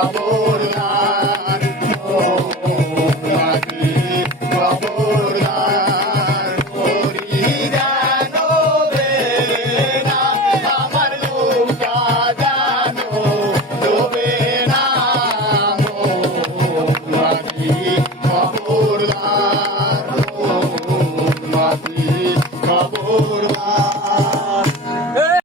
amor.